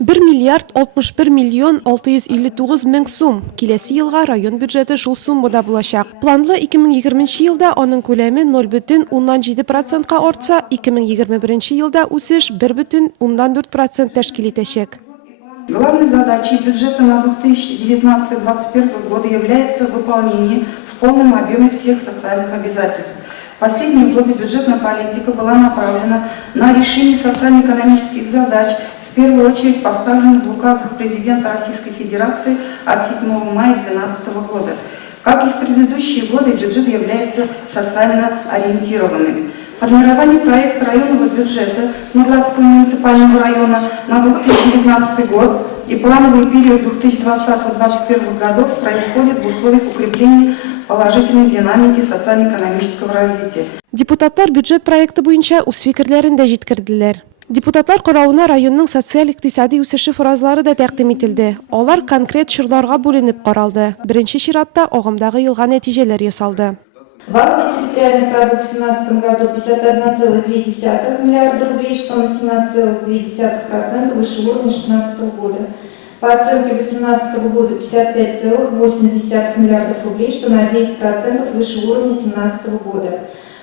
1 миллиард 61 миллион 659 мең сум. Киләсе елга район бюджеты шул суммада булачак. Планлы 2020 елда аның күләме 0,7% артса, 2021 елда үсеш 1,4% тәшкил итәчәк. Главной задачей бюджета на 2019-2021 годы является выполнение в полном объеме всех социальных обязательств. В последние годы бюджетная политика была направлена на решение социально-экономических задач, в первую очередь поставленных в указах президента Российской Федерации от 7 мая 2012 года. Как и в предыдущие годы, бюджет является социально ориентированным. Формирование проекта районного бюджета Нурлатского муниципального района на 2019 год и плановый период 2020-2021 годов происходит в условиях укрепления положительной динамики социально-экономического развития. Депутаттар бюджет проекты буенча үз фикерләрен дә җиткерделәр. Депутатлар карауына районның социаль-икътисади үсеше фразалары да тәкъдим ителде. Алар конкрет чорларга бүленеп каралды. Беренче чиратта агымдагы елга нәтиҗәләр ясалды. Валовый территориальный продукт в 2017 году 51,2 миллиарда рублей, что на 17,2% выше уровня 2016 года. По оценке 2018 года 55,8 миллиардов рублей, что на 9% выше уровня 2017 года.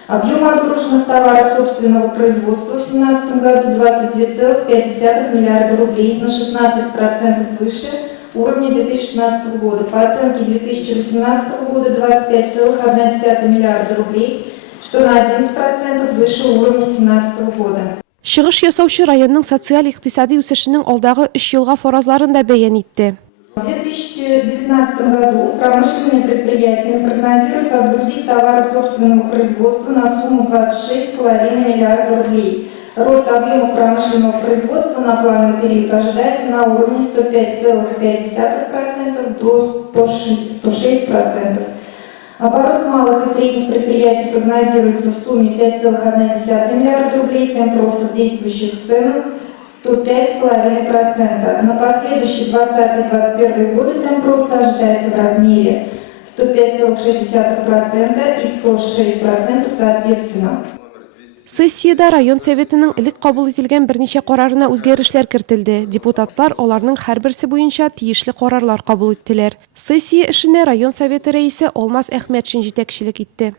Объем отгруженных товаров собственного производства в 2017 году 22,5 миллиарда рублей, на 16% выше уровня 2016 года. По оценке 2018 года 25,1 миллиарда рублей, что на 11% выше уровня 2017 года. Чыгыш ясаучы районның социаль-икътисади үсешенең алдагы 3 елга фаразларын да бәян итте. В 2019 году промышленные предприятия прогнозируют отгрузить товары собственного производства на сумму 26,5 миллиарда рублей. Рост объема промышленного производства на плановый период ожидается на уровне 105,5% до 106%. Оборот малых и средних предприятий прогнозируется в сумме 5,1 миллиарда рублей, темп роста в действующих ценах 105,5%. На последующие 2020-2021 годы темп роста ожидается в размере 105,6% и 106% соответственно. Сессиядә район советының элек кабул ителгән берничә карарына үзгәрешләр кертелде. Депутатлар аларның һәрберсе буенча тиешле карарлар кабул иттеләр. Сессия эшенә район советы рәисе Алмаз Әхмәтшин җитәкчелек итте.